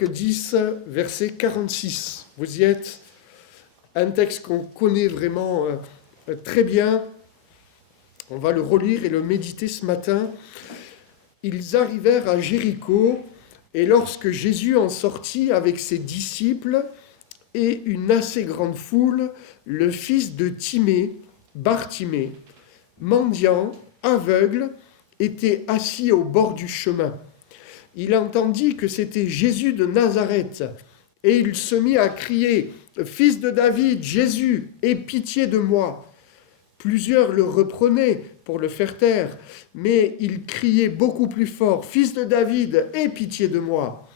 Marc 10, verset 46. Vous y êtes. Un texte qu'on connaît vraiment très bien. On va le relire et le méditer ce matin. Ils arrivèrent à Jéricho, et lorsque Jésus en sortit avec ses disciples et une assez grande foule, le fils de Timée, Bartimée, mendiant, aveugle, était assis au bord du chemin. Il entendit que c'était Jésus de Nazareth, et il se mit à crier « Fils de David, Jésus, aie pitié de moi !» Plusieurs le reprenaient pour le faire taire, mais il criait beaucoup plus fort « Fils de David, aie pitié de moi !»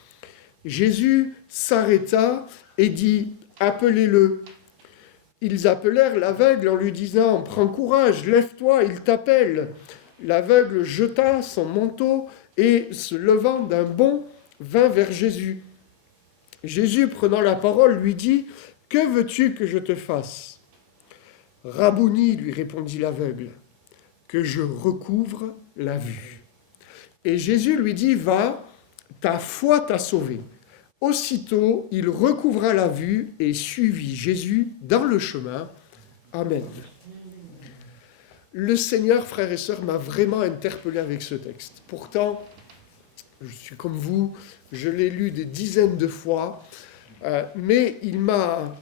Jésus s'arrêta et dit « Appelez-le !» Ils appelèrent l'aveugle en lui disant « Prends courage, lève-toi, il t'appelle !» L'aveugle jeta son manteau et, se levant d'un bond, vint vers Jésus. Jésus, prenant la parole, lui dit « Que veux-tu que je te fasse ?» « Rabouni, lui répondit l'aveugle, que je recouvre la vue. » Et Jésus lui dit « Va, ta foi t'a sauvé. » Aussitôt, il recouvra la vue et suivit Jésus dans le chemin. Amen. Le Seigneur, frères et sœurs, m'a vraiment interpellé avec ce texte. Pourtant, je suis comme vous, je l'ai lu des dizaines de fois, mais il m'a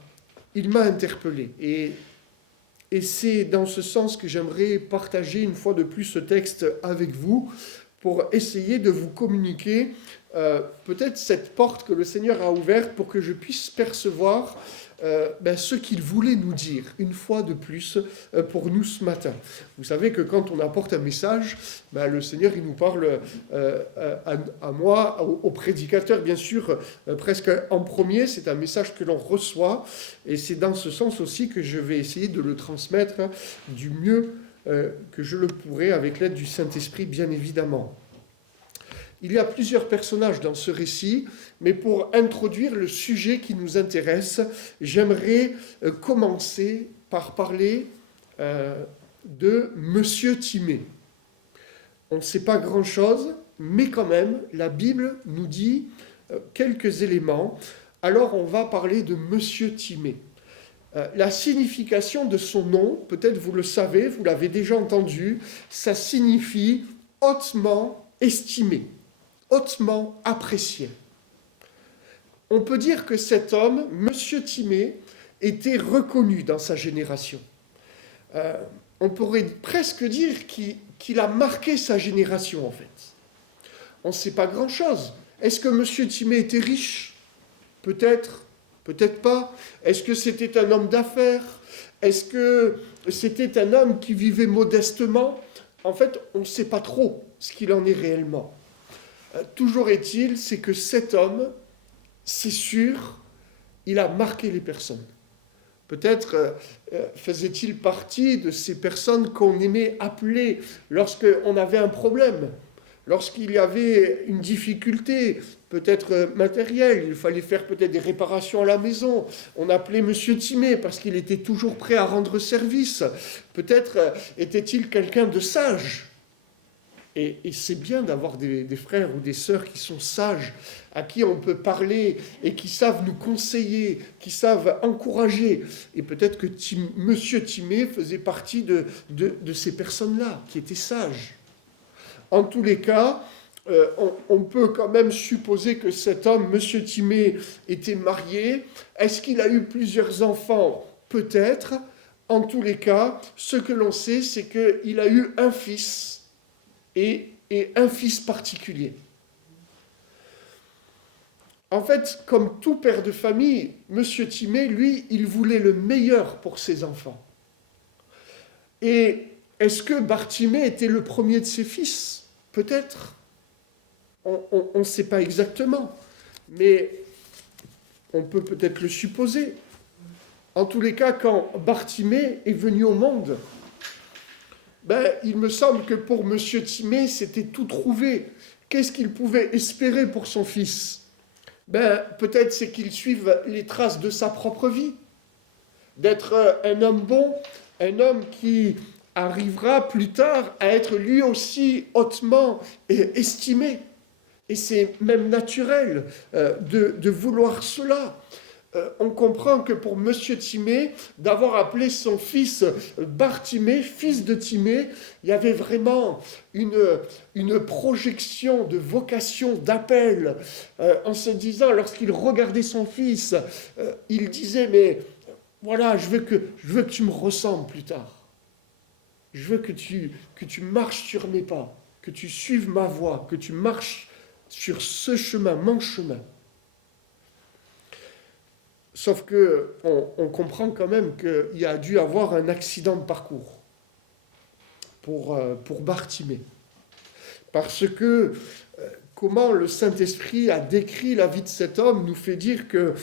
interpellé. Et c'est dans ce sens que j'aimerais partager une fois de plus ce texte avec vous pour essayer de vous communiquer peut-être cette porte que le Seigneur a ouverte pour que je puisse percevoir ce qu'il voulait nous dire, une fois de plus, pour nous ce matin. Vous savez que quand on apporte un message, le Seigneur, il nous parle à moi, au prédicateur, bien sûr, presque en premier. C'est un message que l'on reçoit, et c'est dans ce sens aussi que je vais essayer de le transmettre du mieux que je le pourrai, avec l'aide du Saint-Esprit, bien évidemment. Il y a plusieurs personnages dans ce récit, mais pour introduire le sujet qui nous intéresse, j'aimerais commencer par parler de Monsieur Timée. On ne sait pas grand-chose, mais quand même, la Bible nous dit quelques éléments. Alors on va parler de Monsieur Timée. La signification de son nom, peut-être vous le savez, vous l'avez déjà entendu, ça signifie hautement estimé. Hautement apprécié. On peut dire que cet homme, Monsieur Timée, était reconnu dans sa génération. On pourrait presque dire qu'il a marqué sa génération, en fait. On ne sait pas grand-chose. Est-ce que Monsieur Timée était riche ? Peut-être, peut-être pas. Est-ce que c'était un homme d'affaires ? Est-ce que c'était un homme qui vivait modestement ? En fait, on ne sait pas trop ce qu'il en est réellement. Toujours est-il, c'est que cet homme, c'est sûr, il a marqué les personnes. Peut-être faisait-il partie de ces personnes qu'on aimait appeler lorsqu'on avait un problème, lorsqu'il y avait une difficulté, peut-être matérielle, il fallait faire peut-être des réparations à la maison. On appelait Monsieur Timée parce qu'il était toujours prêt à rendre service. Peut-être était-il quelqu'un de sage. Et c'est bien d'avoir des frères ou des sœurs qui sont sages, à qui on peut parler et qui savent nous conseiller, qui savent encourager. Et peut-être que Monsieur Timée faisait partie de ces personnes-là, qui étaient sages. En tous les cas, on peut quand même supposer que cet homme, Monsieur Timée, était marié. Est-ce qu'il a eu plusieurs enfants ? Peut-être. En tous les cas, ce que l'on sait, c'est qu'il a eu un fils. Et un fils particulier. En fait, comme tout père de famille, Monsieur Timée, lui, il voulait le meilleur pour ses enfants. Et est-ce que Bartimée était le premier de ses fils ? Peut-être. On ne sait pas exactement, mais on peut peut-être le supposer. En tous les cas, quand Bartimée est venu au monde, il me semble que pour Monsieur Timée, c'était tout trouvé. Qu'est-ce qu'il pouvait espérer pour son fils ? Peut-être c'est qu'il suive les traces de sa propre vie. D'être un homme bon, un homme qui arrivera plus tard à être lui aussi hautement estimé. Et c'est même naturel de vouloir cela. On comprend que pour Monsieur Timée, d'avoir appelé son fils Bartimée, fils de Timée, il y avait vraiment une projection de vocation, d'appel, en se disant, lorsqu'il regardait son fils, il disait, mais voilà, je veux que tu me ressembles plus tard. Je veux que tu marches sur mes pas, que tu suives ma voie, que tu marches sur ce chemin, mon chemin. Sauf qu'on comprend quand même qu'il y a dû avoir un accident de parcours pour Bartimée. Parce que comment le Saint-Esprit a décrit la vie de cet homme nous fait dire que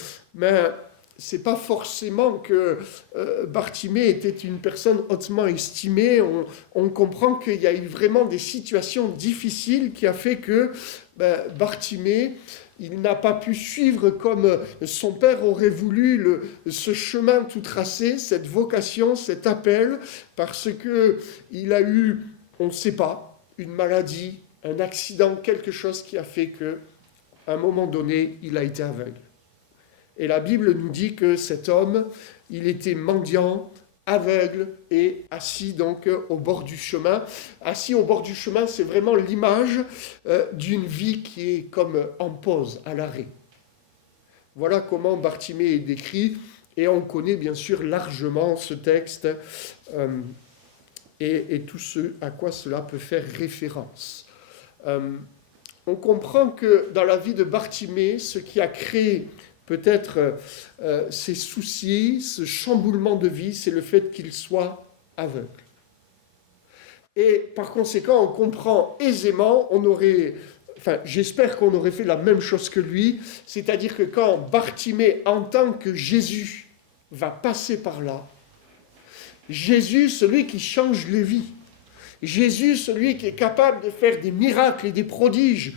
c'est pas forcément que Bartimée était une personne hautement estimée. On comprend qu'il y a eu vraiment des situations difficiles qui a fait que Bartimée, il n'a pas pu suivre comme son père aurait voulu ce chemin tout tracé, cette vocation, cet appel, parce qu'il a eu, on ne sait pas, une maladie, un accident, quelque chose qui a fait qu'à un moment donné, il a été aveugle. Et la Bible nous dit que cet homme, il était mendiant, aveugle et assis donc au bord du chemin. Assis au bord du chemin, c'est vraiment l'image d'une vie qui est comme en pause, à l'arrêt. Voilà comment Bartimée est décrit, et on connaît bien sûr largement ce texte et tout ce à quoi cela peut faire référence. On comprend que dans la vie de Bartimée, ce qui a créé peut-être ses soucis, ce chamboulement de vie, c'est le fait qu'il soit aveugle. Et par conséquent, on comprend aisément, j'espère qu'on aurait fait la même chose que lui, c'est-à-dire que quand Bartimée entend que Jésus va passer par là, Jésus, celui qui change les vies, Jésus, celui qui est capable de faire des miracles et des prodiges,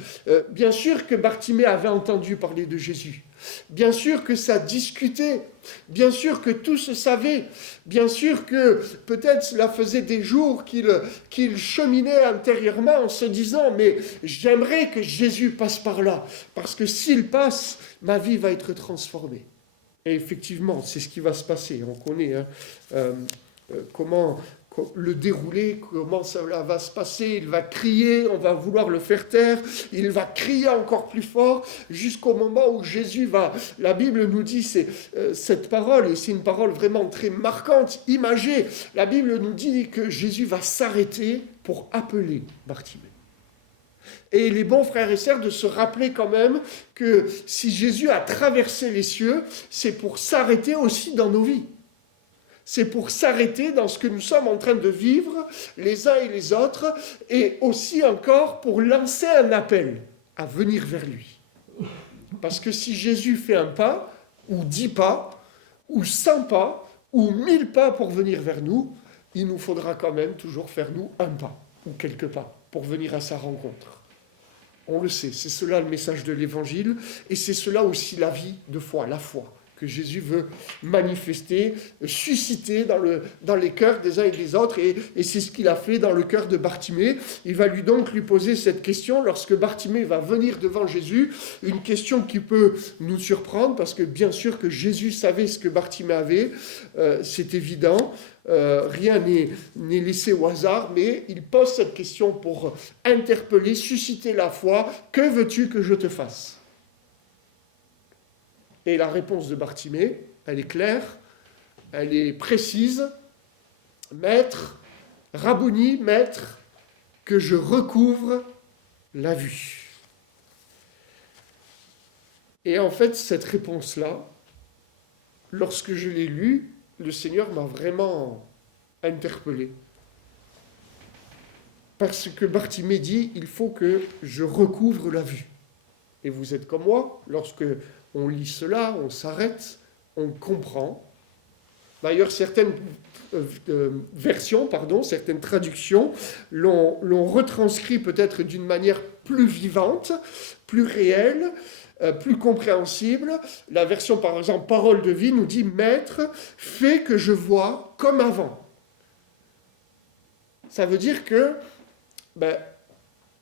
bien sûr que Bartimée avait entendu parler de Jésus. Bien sûr que ça discutait, bien sûr que tout se savait, bien sûr que peut-être cela faisait des jours qu'il cheminait intérieurement en se disant « mais j'aimerais que Jésus passe par là, parce que s'il passe, ma vie va être transformée ». Et effectivement, c'est ce qui va se passer. On connaît comment le dérouler, comment ça va se passer. Il va crier, on va vouloir le faire taire, il va crier encore plus fort, jusqu'au moment où Jésus va... La Bible nous dit cette parole, et c'est une parole vraiment très marquante, imagée. La Bible nous dit que Jésus va s'arrêter pour appeler Bartimée. Et il est bon, frères et sœurs, de se rappeler quand même que si Jésus a traversé les cieux, c'est pour s'arrêter aussi dans nos vies. C'est pour s'arrêter dans ce que nous sommes en train de vivre, les uns et les autres, et aussi encore pour lancer un appel à venir vers lui. Parce que si Jésus fait un pas, ou 10 pas, ou 100 pas, ou 1000 pas pour venir vers nous, il nous faudra quand même toujours faire nous un pas, ou quelques pas, pour venir à sa rencontre. On le sait, c'est cela le message de l'Évangile, et c'est cela aussi la vie de foi, la foi que Jésus veut manifester, susciter dans les cœurs des uns et des autres, et c'est ce qu'il a fait dans le cœur de Bartimée. Il va donc lui poser cette question, lorsque Bartimée va venir devant Jésus, une question qui peut nous surprendre, parce que bien sûr que Jésus savait ce que Bartimée avait, c'est évident, rien n'est laissé au hasard, mais il pose cette question pour interpeller, susciter la foi. Que veux-tu que je te fasse ? Et la réponse de Bartimée, elle est claire, elle est précise. Maître, Rabouni, maître, que je recouvre la vue. Et en fait, cette réponse-là, lorsque je l'ai lue, le Seigneur m'a vraiment interpellé. Parce que Bartimée dit, il faut que je recouvre la vue. Et vous êtes comme moi, lorsque on lit cela, on s'arrête, on comprend. D'ailleurs, certaines certaines traductions l'ont retranscrit peut-être d'une manière plus vivante, plus réelle, plus compréhensible. La version, par exemple, Parole de vie nous dit « Maître, fais que je vois comme avant ». Ça veut dire que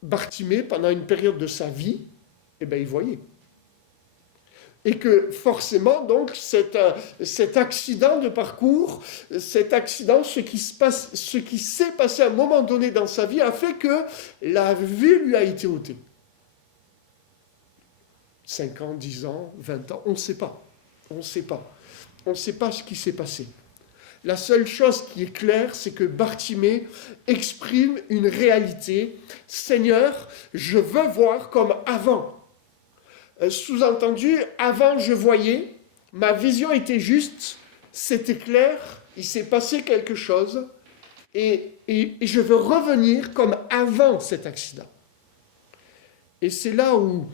Bartimée, pendant une période de sa vie, Eh bien, il voyait. Et que forcément, donc, cet accident de parcours, cet accident, ce qui s'est passé à un moment donné dans sa vie a fait que la vue lui a été ôtée. 5 ans, 10 ans, 20 ans, on ne sait pas. On ne sait pas. On ne sait pas ce qui s'est passé. La seule chose qui est claire, c'est que Bartimée exprime une réalité. Seigneur, je veux voir comme avant. Sous-entendu, avant je voyais, ma vision était juste, c'était clair, il s'est passé quelque chose, et je veux revenir comme avant cet accident. Et c'est là où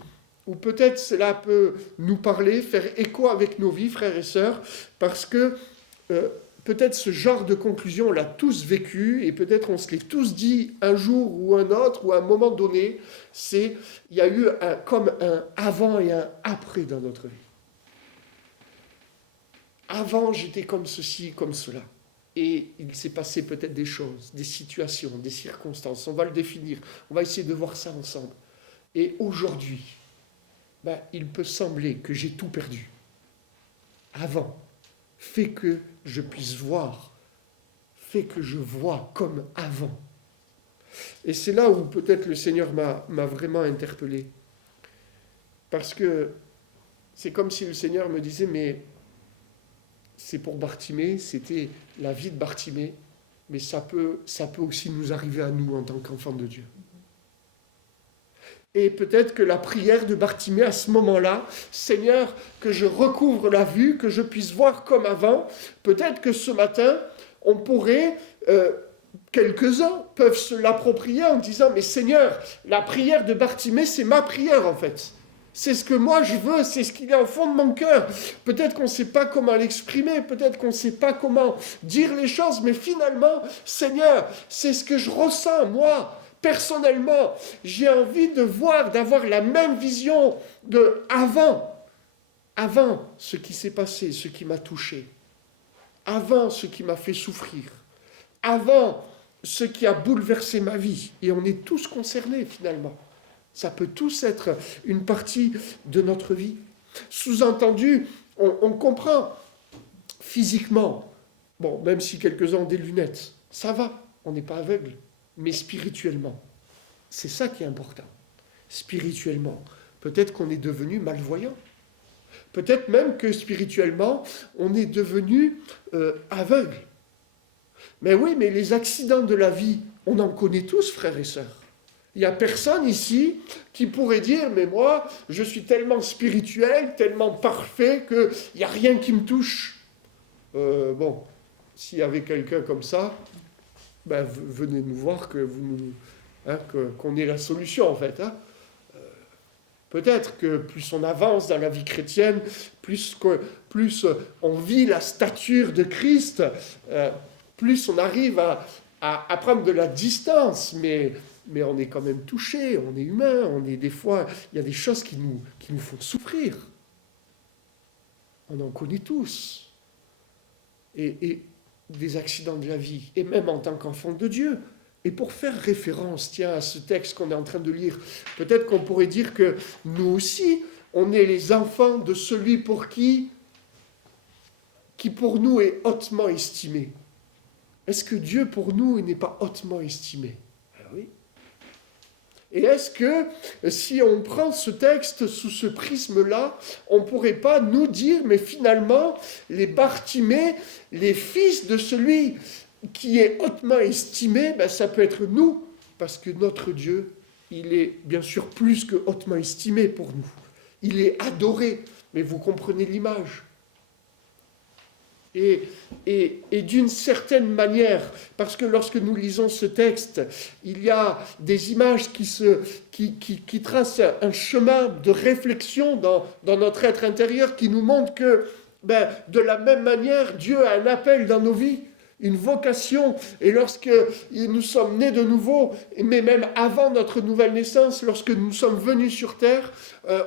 peut-être cela peut nous parler, faire écho avec nos vies, frères et sœurs, parce que peut-être ce genre de conclusion, on l'a tous vécu, et peut-être on se l'est tous dit un jour ou un autre, ou à un moment donné, il y a eu comme un avant et un après dans notre vie. Avant, j'étais comme ceci, comme cela. Et il s'est passé peut-être des choses, des situations, des circonstances. On va le définir, on va essayer de voir ça ensemble. Et aujourd'hui, il peut sembler que j'ai tout perdu. Avant, fait que je puisse voir, fait que je vois comme avant. Et c'est là où peut-être le Seigneur m'a vraiment interpellé. Parce que c'est comme si le Seigneur me disait, mais c'est pour Bartimée, c'était la vie de Bartimée, mais ça peut aussi nous arriver à nous en tant qu'enfants de Dieu. Et peut-être que la prière de Bartimée à ce moment-là, Seigneur, que je recouvre la vue, que je puisse voir comme avant, peut-être que ce matin, on pourrait, quelques-uns peuvent se l'approprier en disant, mais Seigneur, la prière de Bartimée, c'est ma prière en fait. C'est ce que moi je veux, c'est ce qu'il y a au fond de mon cœur. Peut-être qu'on ne sait pas comment l'exprimer, peut-être qu'on ne sait pas comment dire les choses, mais finalement, Seigneur, c'est ce que je ressens, moi. Personnellement, j'ai envie de voir, d'avoir la même vision de avant ce qui s'est passé, ce qui m'a touché, avant ce qui m'a fait souffrir, avant ce qui a bouleversé ma vie. Et on est tous concernés finalement. Ça peut tous être une partie de notre vie. Sous-entendu, on comprend physiquement, bon, même si quelques-uns ont des lunettes, ça va, on n'est pas aveugle. Mais spirituellement, c'est ça qui est important. Spirituellement, peut-être qu'on est devenu malvoyant. Peut-être même que spirituellement, on est devenu aveugle. Mais oui, mais les accidents de la vie, on en connaît tous, frères et sœurs. Il n'y a personne ici qui pourrait dire, mais moi, je suis tellement spirituel, tellement parfait, qu'il n'y a rien qui me touche. Bon, s'il y avait quelqu'un comme ça, venez nous voir qu'on ait la solution en fait. Peut-être que plus on avance dans la vie chrétienne, plus on vit la stature de Christ, plus on arrive à prendre de la distance, mais on est quand même touché, on est humain, des fois, il y a des choses qui nous font souffrir. On en connaît tous. Et des accidents de la vie, et même en tant qu'enfant de Dieu. Et pour faire référence, à ce texte qu'on est en train de lire, peut-être qu'on pourrait dire que nous aussi, on est les enfants de celui pour qui pour nous est hautement estimé. Est-ce que Dieu pour nous n'est pas hautement estimé? Oui. Et est-ce que, si on prend ce texte sous ce prisme-là, on ne pourrait pas nous dire, mais finalement, les Bartimée, les fils de celui qui est hautement estimé, ça peut être nous, parce que notre Dieu, il est bien sûr plus que hautement estimé pour nous. Il est adoré, mais vous comprenez l'image. Et d'une certaine manière, parce que lorsque nous lisons ce texte, il y a des images qui tracent un chemin de réflexion dans notre être intérieur, qui nous montrent que, de la même manière, Dieu a un appel dans nos vies, une vocation, et lorsque nous sommes nés de nouveau, mais même avant notre nouvelle naissance, lorsque nous sommes venus sur terre,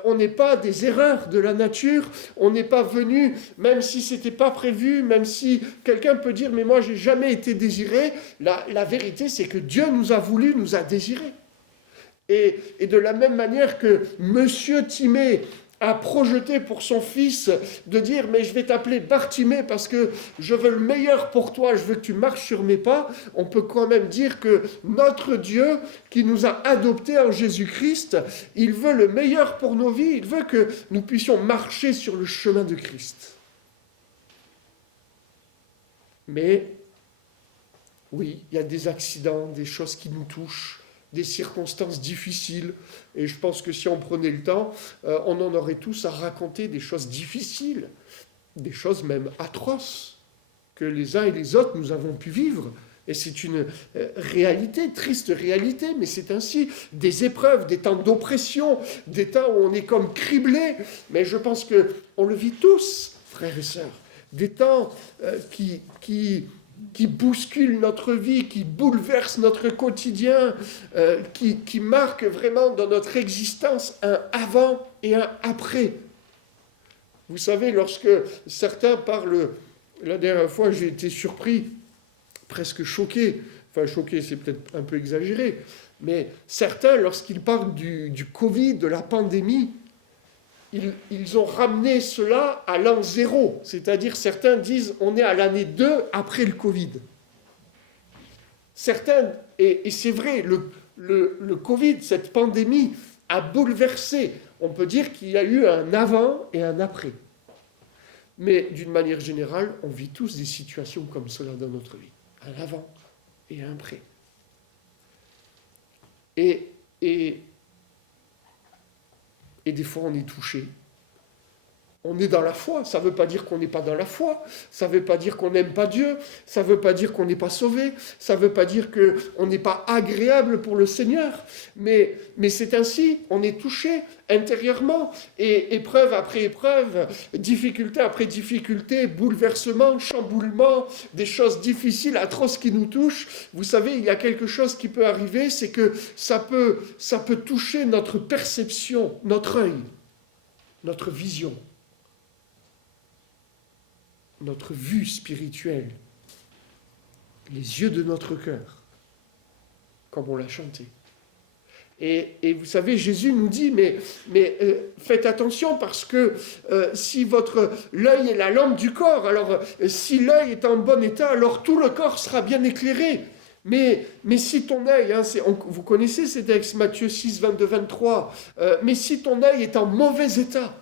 on n'est pas des erreurs de la nature, on n'est pas venu, même si ce n'était pas prévu, même si quelqu'un peut dire « mais moi j'ai jamais été désiré », la vérité c'est que Dieu nous a voulu, nous a désirés. Et de la même manière que Monsieur Timée a projeté pour son fils de dire « mais je vais t'appeler Bartimée parce que je veux le meilleur pour toi, je veux que tu marches sur mes pas », on peut quand même dire que notre Dieu qui nous a adoptés en Jésus-Christ, il veut le meilleur pour nos vies, il veut que nous puissions marcher sur le chemin de Christ. Mais oui, il y a des accidents, des choses qui nous touchent, des circonstances difficiles, et je pense que si on prenait le temps, on en aurait tous à raconter des choses difficiles, des choses même atroces, que les uns et les autres nous avons pu vivre. Et c'est une réalité, triste réalité, mais c'est ainsi, des épreuves, des temps d'oppression, des temps où on est comme criblé, mais je pense qu'on le vit tous, frères et sœurs, des temps qui bousculent notre vie, qui bouleversent notre quotidien, qui marquent vraiment dans notre existence un avant et un après. Vous savez, lorsque certains parlent, la dernière fois j'ai été surpris, presque choqué, enfin choqué c'est peut-être un peu exagéré, mais certains lorsqu'ils parlent du Covid, de la pandémie, ils ont ramené cela à l'an 0, c'est-à-dire certains disent on est à l'année 2 après le Covid. Certains, et c'est vrai, le Covid, cette pandémie, a bouleversé, on peut dire qu'il y a eu un avant et un après. Mais d'une manière générale, on vit tous des situations comme cela dans notre vie, un avant et un après. Et des fois, on est touché. On est dans la foi. Ça ne veut pas dire qu'on n'est pas dans la foi. Ça ne veut pas dire qu'on n'aime pas Dieu. Ça ne veut pas dire qu'on n'est pas sauvé. Ça ne veut pas dire qu'on n'est pas agréable pour le Seigneur. Mais c'est ainsi. On est touché intérieurement. Et épreuve après épreuve, difficulté après difficulté, bouleversement, chamboulement, des choses difficiles, atroces qui nous touchent. Vous savez, il y a quelque chose qui peut arriver, c'est que ça peut toucher notre perception, notre œil, notre vision, notre vue spirituelle, les yeux de notre cœur, comme on l'a chanté. Et vous savez, Jésus nous dit, mais faites attention parce que si l'œil est la lampe du corps, alors si l'œil est en bon état, alors tout le corps sera bien éclairé. Mais si ton œil, vous connaissez ces textes, Matthieu 6, 22, 23, mais si ton œil est en mauvais état,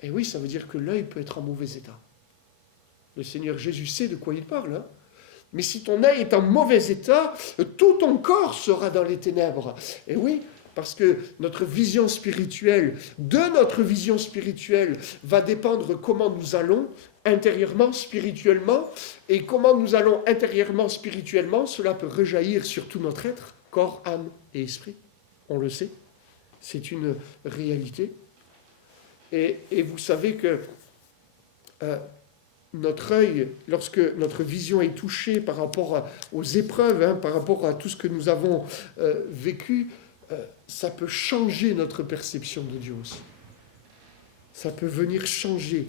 et oui, ça veut dire que l'œil peut être en mauvais état. Le Seigneur Jésus sait de quoi il parle. Hein. Mais si ton œil est en mauvais état, tout ton corps sera dans les ténèbres. Et oui, parce que notre vision spirituelle, va dépendre comment nous allons intérieurement, spirituellement. Et comment nous allons intérieurement, spirituellement, cela peut rejaillir sur tout notre être, corps, âme et esprit. On le sait. C'est une réalité. Et vous savez que notre œil, lorsque notre vision est touchée par rapport aux épreuves, par rapport à tout ce que nous avons vécu, ça peut changer notre perception de Dieu aussi. Ça peut venir changer,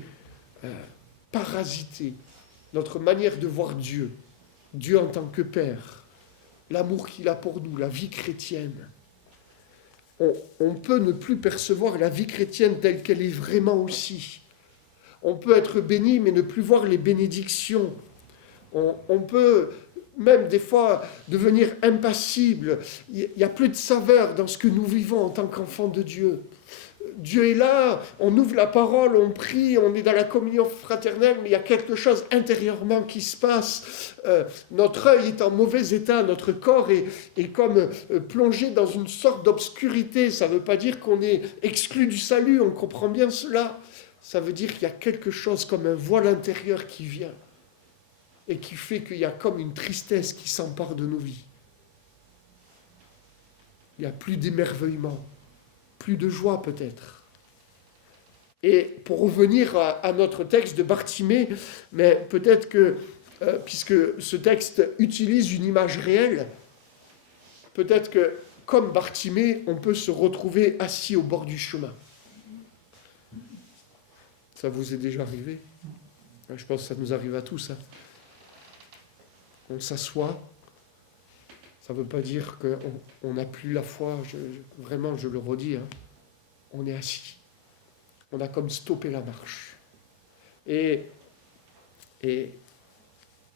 parasiter notre manière de voir Dieu, Dieu en tant que Père, l'amour qu'il a pour nous, la vie chrétienne. On peut ne plus percevoir la vie chrétienne telle qu'elle est vraiment aussi. On peut être béni, mais ne plus voir les bénédictions. On peut même des fois devenir impassible. Il n'y a plus de saveur dans ce que nous vivons en tant qu'enfants de Dieu. Dieu est là, on ouvre la parole, on prie, on est dans la communion fraternelle, mais il y a quelque chose intérieurement qui se passe. Notre œil est en mauvais état, notre corps est comme plongé dans une sorte d'obscurité. Ça ne veut pas dire qu'on est exclu du salut, on comprend bien cela. Ça veut dire qu'il y a quelque chose comme un voile intérieur qui vient et qui fait qu'il y a comme une tristesse qui s'empare de nos vies. Il n'y a plus d'émerveillement, plus de joie peut-être. Et pour revenir à notre texte de Bartimée, mais peut-être que, puisque ce texte utilise une image réelle, peut-être que, comme Bartimée, on peut se retrouver assis au bord du chemin. Ça vous est déjà arrivé? Je pense que ça nous arrive à tous. Hein. On s'assoit Ça ne veut pas dire qu'on n'a plus la foi, vraiment, je le redis, hein. On est assis. On a comme stoppé la marche. Et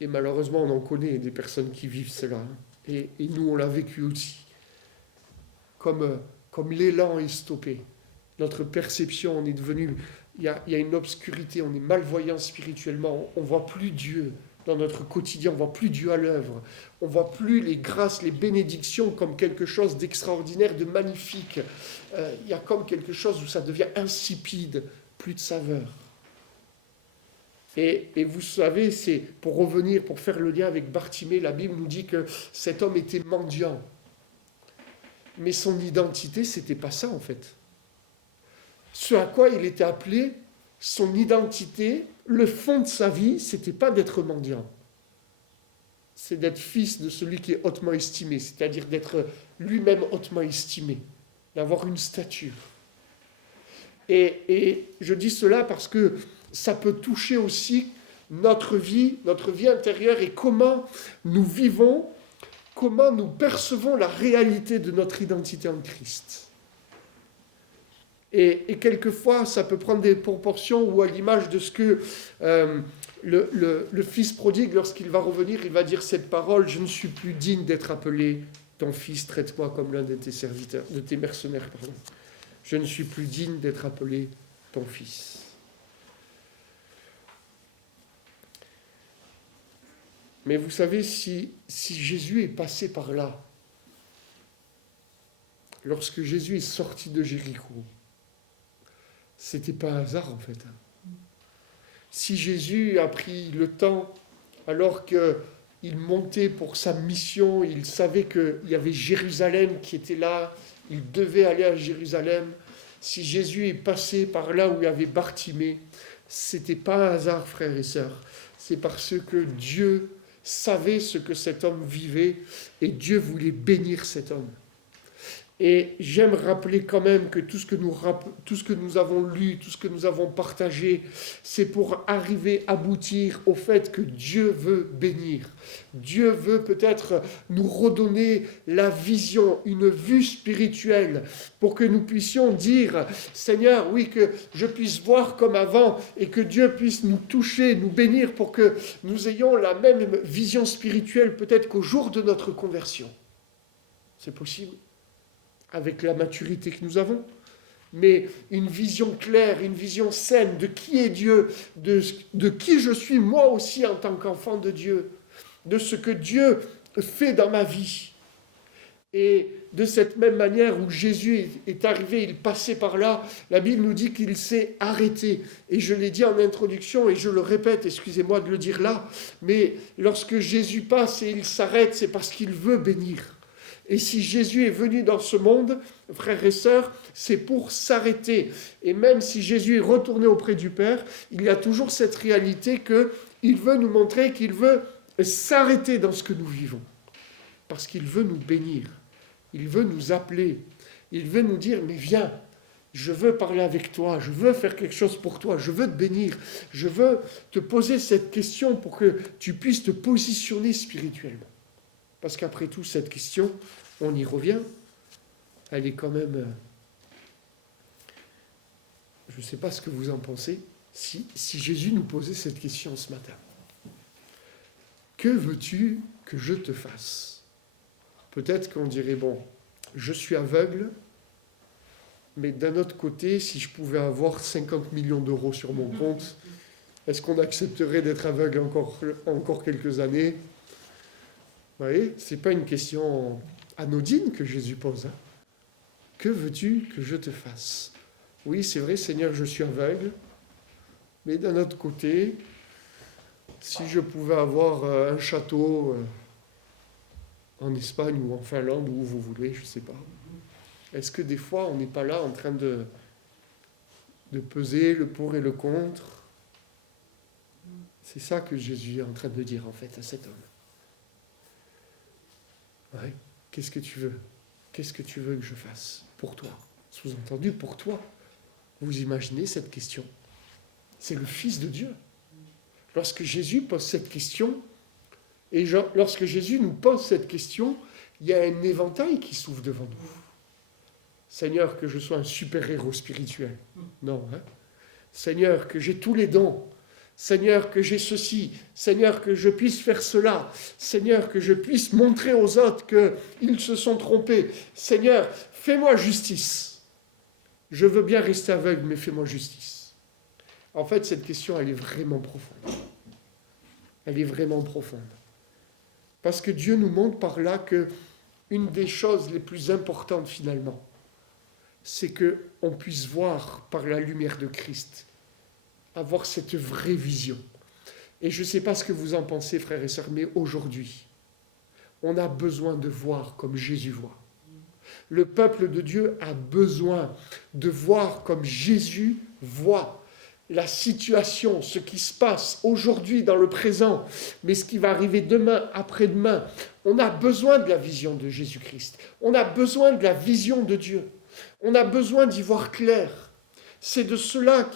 malheureusement, on en connaît des personnes qui vivent cela. Hein. Et nous, on l'a vécu aussi. Comme l'élan est stoppé. Notre perception, on est devenu... Il y a une obscurité, on est malvoyant spirituellement. On ne voit plus Dieu dans notre quotidien, on ne voit plus Dieu à l'œuvre. On ne voit plus les grâces, les bénédictions comme quelque chose d'extraordinaire, de magnifique. Il y a comme quelque chose où ça devient insipide, plus de saveur. Et vous savez, c'est pour revenir, pour faire le lien avec Bartimée, la Bible nous dit que cet homme était mendiant. Mais son identité, c'était pas ça en fait. Ce à quoi il était appelé, son identité, le fond de sa vie, c'était pas d'être mendiant. C'est d'être fils de celui qui est hautement estimé, c'est-à-dire d'être lui-même hautement estimé, d'avoir une stature. Et je dis cela parce que ça peut toucher aussi notre vie intérieure et comment nous vivons, comment nous percevons la réalité de notre identité en Christ. Et quelquefois, ça peut prendre des proportions où, à l'image de ce que le fils prodigue, lorsqu'il va revenir, il va dire cette parole: je ne suis plus digne d'être appelé ton fils, traite-moi comme l'un de tes serviteurs, de tes mercenaires, pardon. Je ne suis plus digne d'être appelé ton fils. Mais vous savez, si Jésus est passé par là, lorsque Jésus est sorti de Jéricho, c'était pas un hasard en fait. Si Jésus a pris le temps, alors qu'il montait pour sa mission, il savait qu'il y avait Jérusalem qui était là, il devait aller à Jérusalem. Si Jésus est passé par là où il y avait Bartimée, c'était pas un hasard, frères et sœurs. C'est parce que Dieu savait ce que cet homme vivait et Dieu voulait bénir cet homme. Et j'aime rappeler quand même que tout ce que nous avons lu, tout ce que nous avons partagé, c'est pour arriver, aboutir au fait que Dieu veut bénir. Dieu veut peut-être nous redonner la vision, une vue spirituelle, pour que nous puissions dire: Seigneur, oui, que je puisse voir comme avant, et que Dieu puisse nous toucher, nous bénir, pour que nous ayons la même vision spirituelle peut-être qu'au jour de notre conversion. C'est possible, avec la maturité que nous avons, mais une vision claire, une vision saine de qui est Dieu, de qui je suis moi aussi en tant qu'enfant de Dieu, de ce que Dieu fait dans ma vie. Et de cette même manière où Jésus est arrivé, il passait par là, la Bible nous dit qu'il s'est arrêté. Et je l'ai dit en introduction et je le répète, excusez-moi de le dire là, mais lorsque Jésus passe et il s'arrête, c'est parce qu'il veut bénir. Et si Jésus est venu dans ce monde, frères et sœurs, c'est pour s'arrêter. Et même si Jésus est retourné auprès du Père, il y a toujours cette réalité qu'il veut nous montrer qu'il veut s'arrêter dans ce que nous vivons. Parce qu'il veut nous bénir. Il veut nous appeler. Il veut nous dire: mais viens, je veux parler avec toi, je veux faire quelque chose pour toi, je veux te bénir, je veux te poser cette question pour que tu puisses te positionner spirituellement. Parce qu'après tout, cette question, on y revient, elle est quand même... Je ne sais pas ce que vous en pensez, si Jésus nous posait cette question ce matin. Que veux-tu que je te fasse ? Peut-être qu'on dirait, bon, je suis aveugle, mais d'un autre côté, si je pouvais avoir 50 millions d'euros sur mon compte, est-ce qu'on accepterait d'être aveugle encore quelques années ? Vous voyez, ce n'est pas une question anodine que Jésus pose. Hein. Que veux-tu que je te fasse ? Oui, c'est vrai, Seigneur, je suis aveugle, mais d'un autre côté, si je pouvais avoir un château en Espagne ou en Finlande, où vous voulez, je ne sais pas, est-ce que des fois, on n'est pas là en train de peser le pour et le contre ? C'est ça que Jésus est en train de dire, en fait, à cet homme. Ouais. Qu'est-ce que tu veux ? Qu'est-ce que tu veux que je fasse pour toi ? Sous-entendu, pour toi. Vous imaginez cette question ? C'est le Fils de Dieu. Lorsque Jésus pose cette question, et lorsque Jésus nous pose cette question, il y a un éventail qui s'ouvre devant nous. Seigneur, que je sois un super-héros spirituel. Non, hein? Seigneur, que j'ai tous les dons. Seigneur, que j'ai ceci. Seigneur, que je puisse faire cela. Seigneur, que je puisse montrer aux autres qu'ils se sont trompés. Seigneur, fais-moi justice. Je veux bien rester aveugle, mais fais-moi justice. En fait, cette question, elle est vraiment profonde. Elle est vraiment profonde. Parce que Dieu nous montre par là que une des choses les plus importantes finalement, c'est qu'on puisse voir par la lumière de Christ, avoir cette vraie vision. Et je ne sais pas ce que vous en pensez, frères et sœurs, mais aujourd'hui, on a besoin de voir comme Jésus voit. Le peuple de Dieu a besoin de voir comme Jésus voit la situation, ce qui se passe aujourd'hui dans le présent, mais ce qui va arriver demain, après-demain. On a besoin de la vision de Jésus-Christ. On a besoin de la vision de Dieu. On a besoin d'y voir clair. C'est de cela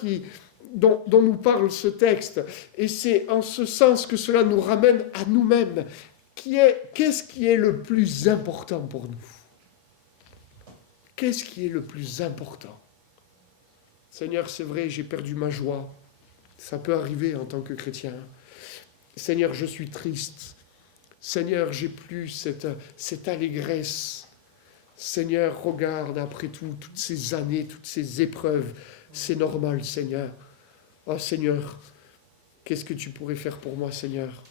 dont nous parle ce texte. Et c'est en ce sens que cela nous ramène à nous-mêmes. Qu'est-ce qui est le plus important pour nous? Qu'est-ce qui est le plus important? Seigneur, c'est vrai, j'ai perdu ma joie. Ça peut arriver en tant que chrétien. Seigneur, je suis triste. Seigneur, j'ai plus cette allégresse. Seigneur, regarde, après tout, toutes ces années, toutes ces épreuves, c'est normal, Seigneur. Oh Seigneur, qu'est-ce que tu pourrais faire pour moi, Seigneur?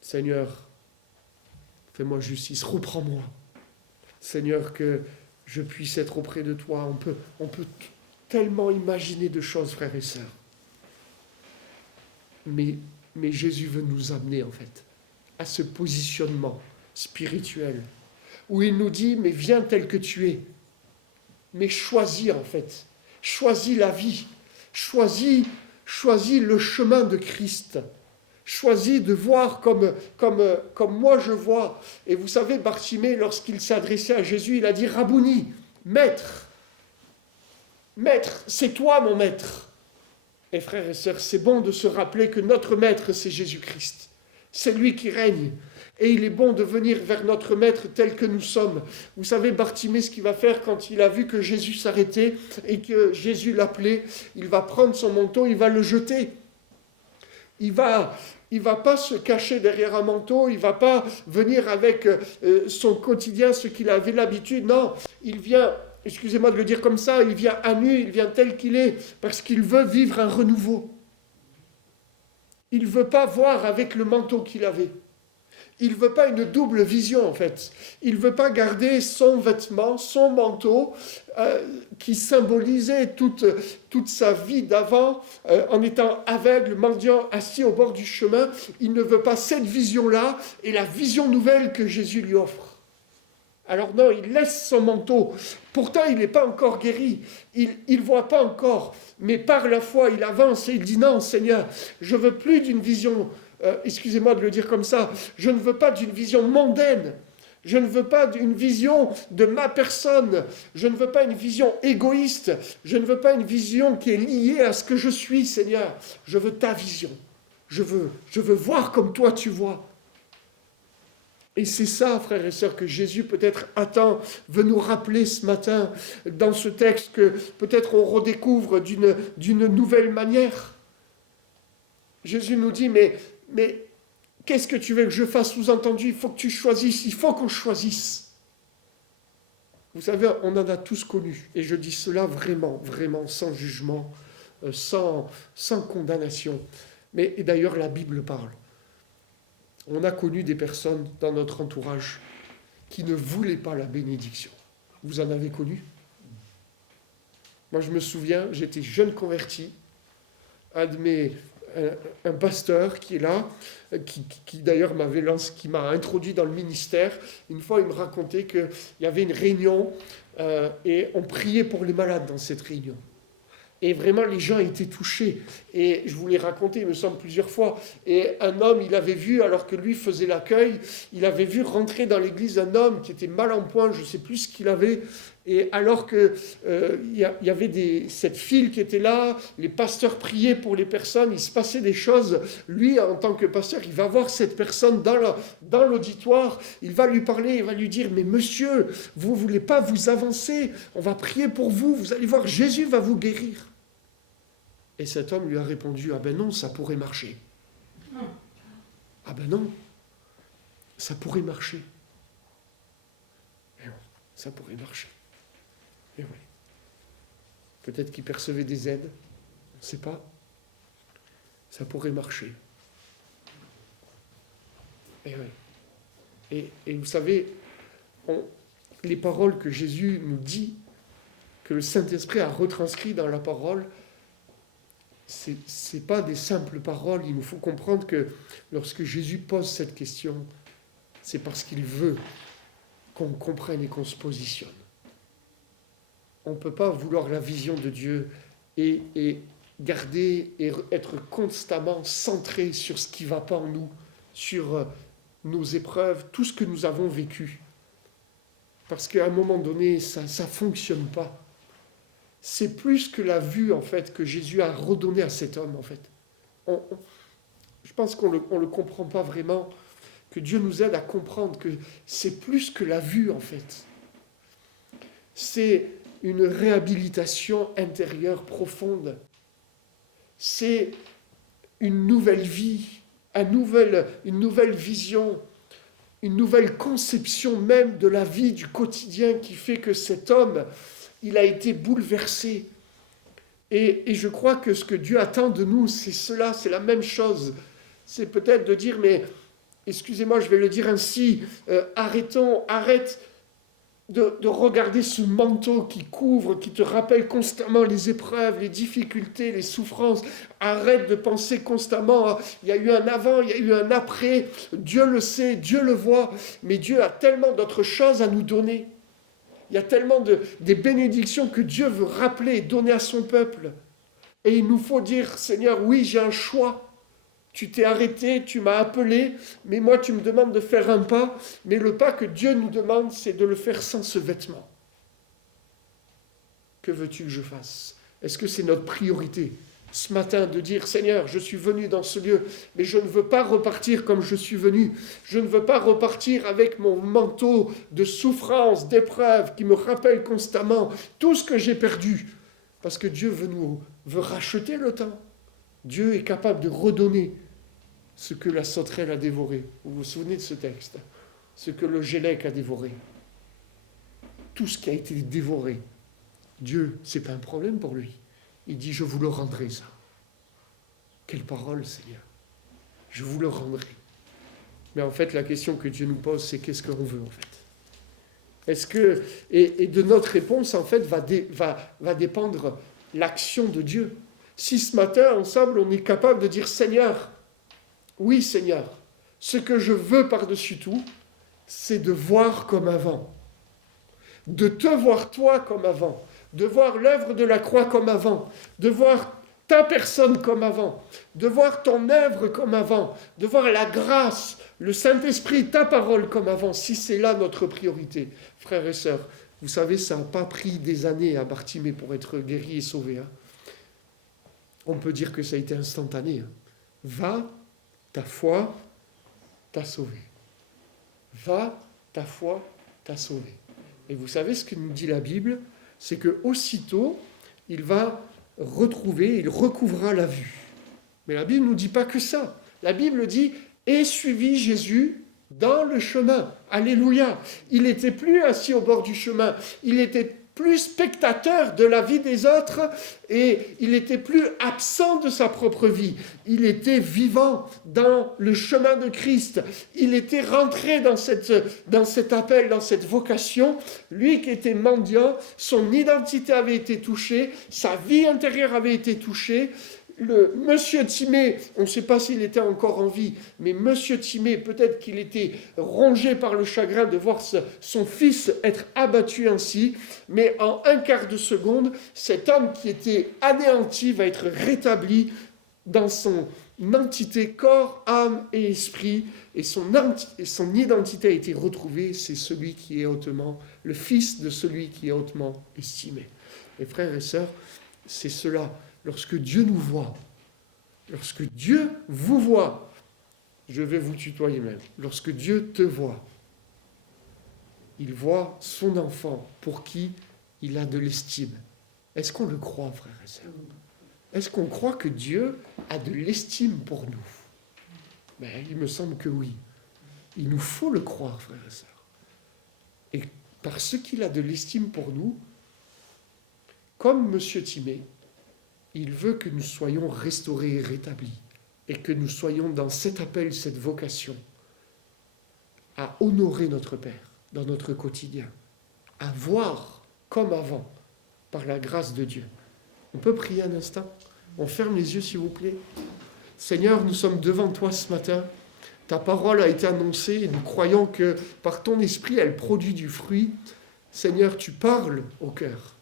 Seigneur, fais-moi justice, reprends-moi. Seigneur, que je puisse être auprès de toi. On peut tellement imaginer de choses, frères et sœurs. Mais Jésus veut nous amener, en fait, à ce positionnement spirituel, où il nous dit, mais viens tel que tu es. Mais choisis, en fait. Choisis la vie. Choisis le chemin de Christ. Choisis de voir comme moi je vois. Et vous savez, Bartimée, lorsqu'il s'est adressé à Jésus, il a dit, Rabouni, maître, c'est toi mon maître. Et frères et sœurs, c'est bon de se rappeler que notre maître, c'est Jésus-Christ. C'est lui qui règne. Et il est bon de venir vers notre maître tel que nous sommes. Vous savez, Bartimée, ce qu'il va faire quand il a vu que Jésus s'arrêtait et que Jésus l'appelait, il va prendre son manteau, il va le jeter. Il va pas se cacher derrière un manteau, il va pas venir avec son quotidien, ce qu'il avait l'habitude. Non, il vient, excusez-moi de le dire comme ça, il vient à nu, il vient tel qu'il est, parce qu'il veut vivre un renouveau. Il ne veut pas voir avec le manteau qu'il avait. Il ne veut pas une double vision, en fait. Il ne veut pas garder son vêtement, son manteau, qui symbolisait toute sa vie d'avant, en étant aveugle, mendiant, assis au bord du chemin. Il ne veut pas cette vision-là et la vision nouvelle que Jésus lui offre. Alors non, il laisse son manteau. Pourtant, il n'est pas encore guéri. Il ne voit pas encore. Mais par la foi, il avance et il dit, non, Seigneur, je ne veux plus d'une vision... excusez-moi de le dire comme ça, je ne veux pas d'une vision mondaine, je ne veux pas d'une vision de ma personne, je ne veux pas une vision égoïste, je ne veux pas une vision qui est liée à ce que je suis, Seigneur. Je veux ta vision, je veux voir comme toi tu vois. Et c'est ça, frères et sœurs, que Jésus peut-être veut nous rappeler ce matin dans ce texte, que peut-être on redécouvre d'une nouvelle manière. Jésus nous dit, mais qu'est-ce que tu veux que je fasse? Sous-entendu, il faut que tu choisisses, il faut qu'on choisisse. Vous savez, on en a tous connu, et je dis cela vraiment, vraiment, sans jugement, sans condamnation. Mais et d'ailleurs, la Bible parle. On a connu des personnes dans notre entourage qui ne voulaient pas la bénédiction. Vous en avez connu? Moi, je me souviens, j'étais jeune converti, un pasteur qui est là, qui d'ailleurs qui m'a introduit dans le ministère. Une fois, il me racontait qu'il y avait une réunion et on priait pour les malades dans cette réunion. Et vraiment, les gens étaient touchés. Et je vous l'ai raconté, il me semble, plusieurs fois. Et un homme, il avait vu, alors que lui faisait l'accueil, il avait vu rentrer dans l'église un homme qui était mal en point, je ne sais plus ce qu'il avait. Et alors que y avait cette file qui était là, les pasteurs priaient pour les personnes, il se passait des choses. Lui, en tant que pasteur, il va voir cette personne dans l'auditoire, il va lui parler, il va lui dire, mais monsieur, vous ne voulez pas vous avancer, on va prier pour vous, vous allez voir, Jésus va vous guérir. Et cet homme lui a répondu, ah ben non, ça pourrait marcher. Ah ben non, ça pourrait marcher. Et non, ça pourrait marcher. Et oui. Peut-être qu'il percevait des aides, on ne sait pas. Ça pourrait marcher. Et oui. Et vous savez, les paroles que Jésus nous dit, que le Saint-Esprit a retranscrit dans la parole, ce n'est pas des simples paroles. Il nous faut comprendre que lorsque Jésus pose cette question, c'est parce qu'il veut qu'on comprenne et qu'on se positionne. On ne peut pas vouloir la vision de Dieu et garder et être constamment centré sur ce qui ne va pas en nous, sur nos épreuves, tout ce que nous avons vécu. Parce qu'à un moment donné, ça ne fonctionne pas. C'est plus que la vue, en fait, que Jésus a redonnée à cet homme, en fait. Je pense qu'on le comprend pas vraiment, que Dieu nous aide à comprendre que c'est plus que la vue, en fait. C'est une réhabilitation intérieure profonde. C'est une nouvelle vie, une nouvelle vision, une nouvelle conception même de la vie, du quotidien qui fait que cet homme, il a été bouleversé. Et je crois que ce que Dieu attend de nous, c'est cela, c'est la même chose. C'est peut-être de dire, mais excusez-moi, je vais le dire ainsi, arrête de regarder ce manteau qui couvre, qui te rappelle constamment les épreuves, les difficultés, les souffrances. Arrête de penser constamment, il y a eu un avant, il y a eu un après. Dieu le sait, Dieu le voit, mais Dieu a tellement d'autres choses à nous donner. Il y a tellement des bénédictions que Dieu veut rappeler et donner à son peuple. Et il nous faut dire, Seigneur, oui, j'ai un choix. Tu t'es arrêté, tu m'as appelé, mais moi tu me demandes de faire un pas, mais le pas que Dieu nous demande, c'est de le faire sans ce vêtement. Que veux-tu que je fasse? Est-ce que c'est notre priorité ce matin de dire, Seigneur, je suis venu dans ce lieu, mais je ne veux pas repartir comme je suis venu. Je ne veux pas repartir avec mon manteau de souffrance, d'épreuve, qui me rappelle constamment tout ce que j'ai perdu. Parce que Dieu veut racheter le temps. Dieu est capable de redonner ce que la sauterelle a dévoré. Vous vous souvenez de ce texte? Ce que le gélec a dévoré. Tout ce qui a été dévoré. Dieu, ce n'est pas un problème pour lui. Il dit, je vous le rendrai, ça. Quelle parole, Seigneur. Je vous le rendrai. Mais en fait, la question que Dieu nous pose, c'est qu'est-ce qu'on veut, en fait? Est-ce que... Et de notre réponse, en fait, va dépendre l'action de Dieu. Si ce matin, ensemble, on est capable de dire, Seigneur, oui, Seigneur, ce que je veux par-dessus tout, c'est de voir comme avant. De te voir toi comme avant. De voir l'œuvre de la croix comme avant, de voir ta personne comme avant, de voir ton œuvre comme avant, de voir la grâce, le Saint-Esprit, ta parole comme avant, si c'est là notre priorité. Frères et sœurs, vous savez, ça n'a pas pris des années à Bartimée pour être guéri et sauvé. On peut dire que ça a été instantané. Va, ta foi t'a sauvé. Va, ta foi t'a sauvé. Et vous savez ce que nous dit la Bible ? C'est qu'aussitôt, il va retrouver, il recouvrira la vue. Mais la Bible ne nous dit pas que ça. La Bible dit « Et suivit Jésus dans le chemin ». Alléluia. Il n'était plus assis au bord du chemin. Il était plus spectateur de la vie des autres et il était plus absent de sa propre vie. Il était vivant dans le chemin de Christ. Il était rentré dans cet appel, dans cette vocation. Lui qui était mendiant, son identité avait été touchée, sa vie intérieure avait été touchée. Le monsieur Timée, on ne sait pas s'il était encore en vie, mais monsieur Timée, peut-être qu'il était rongé par le chagrin de voir son fils être abattu ainsi, mais en un quart de seconde, cet homme qui était anéanti va être rétabli dans entité, corps, âme et esprit, et son identité a été retrouvée, c'est celui qui est hautement, le Fils de celui qui est hautement estimé. Et frères et sœurs, c'est cela, lorsque Dieu nous voit, lorsque Dieu vous voit, je vais vous tutoyer même, lorsque Dieu te voit, il voit son enfant pour qui il a de l'estime. Est-ce qu'on le croit, frères et sœurs? Est-ce qu'on croit que Dieu a de l'estime pour nous? Ben, il me semble que oui. Il nous faut le croire, frères et sœurs. Et parce qu'il a de l'estime pour nous, comme M. Timée, il veut que nous soyons restaurés et rétablis, et que nous soyons dans cet appel, cette vocation, à honorer notre Père dans notre quotidien, à voir comme avant, par la grâce de Dieu. On peut prier un instant? On ferme les yeux, s'il vous plaît. Seigneur, nous sommes devant toi ce matin. Ta parole a été annoncée et nous croyons que par ton esprit, elle produit du fruit. Seigneur, tu parles au cœur.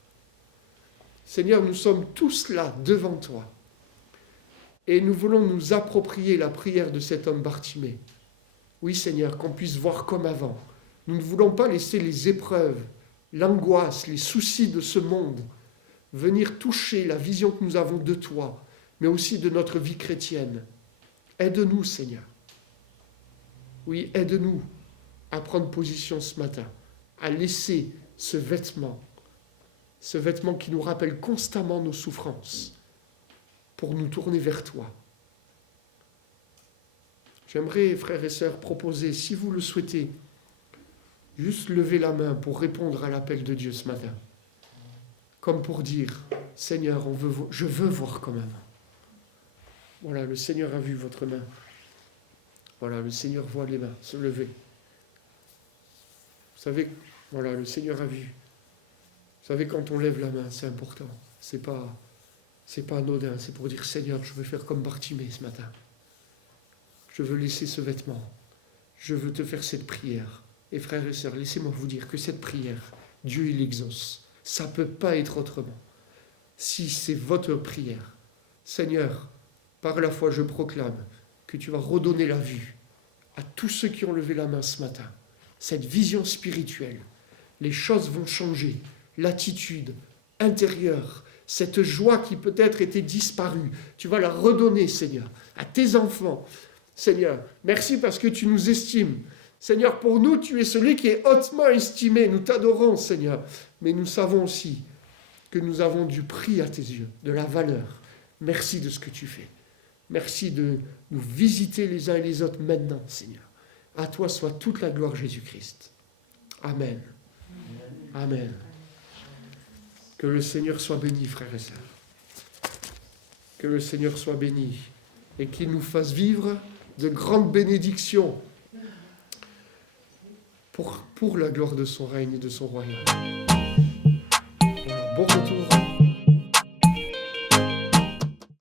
Seigneur, nous sommes tous là devant toi. Et nous voulons nous approprier la prière de cet homme Bartimée. Oui, Seigneur, qu'on puisse voir comme avant. Nous ne voulons pas laisser les épreuves, l'angoisse, les soucis de ce monde venir toucher la vision que nous avons de toi, mais aussi de notre vie chrétienne. Aide-nous, Seigneur. Oui, aide-nous à prendre position ce matin, à laisser ce vêtement qui nous rappelle constamment nos souffrances, pour nous tourner vers toi. J'aimerais, frères et sœurs, proposer, si vous le souhaitez, juste lever la main pour répondre à l'appel de Dieu ce matin. Comme pour dire, Seigneur, je veux voir comme avant. Voilà, le Seigneur a vu votre main. Voilà, le Seigneur voit les mains se lever. Vous savez, voilà, le Seigneur a vu. Vous savez, quand on lève la main, c'est important. C'est pas anodin, c'est pour dire, Seigneur, je veux faire comme Bartimée ce matin. Je veux laisser ce vêtement. Je veux te faire cette prière. Et frères et sœurs, laissez-moi vous dire que cette prière, Dieu, il l'exauce. Ça ne peut pas être autrement. Si c'est votre prière, Seigneur, par la foi, je proclame que tu vas redonner la vue à tous ceux qui ont levé la main ce matin. Cette vision spirituelle, les choses vont changer. L'attitude intérieure, cette joie qui peut-être était disparue, tu vas la redonner, Seigneur, à tes enfants. Seigneur, merci parce que tu nous estimes. Seigneur, pour nous, tu es celui qui est hautement estimé. Nous t'adorons, Seigneur. Mais nous savons aussi que nous avons du prix à tes yeux, de la valeur. Merci de ce que tu fais. Merci de nous visiter les uns et les autres maintenant, Seigneur. À toi soit toute la gloire, Jésus-Christ. Amen. Amen. Que le Seigneur soit béni, frères et sœurs. Que le Seigneur soit béni et qu'il nous fasse vivre de grandes bénédictions pour la gloire de son règne et de son royaume. Voilà, bon retour.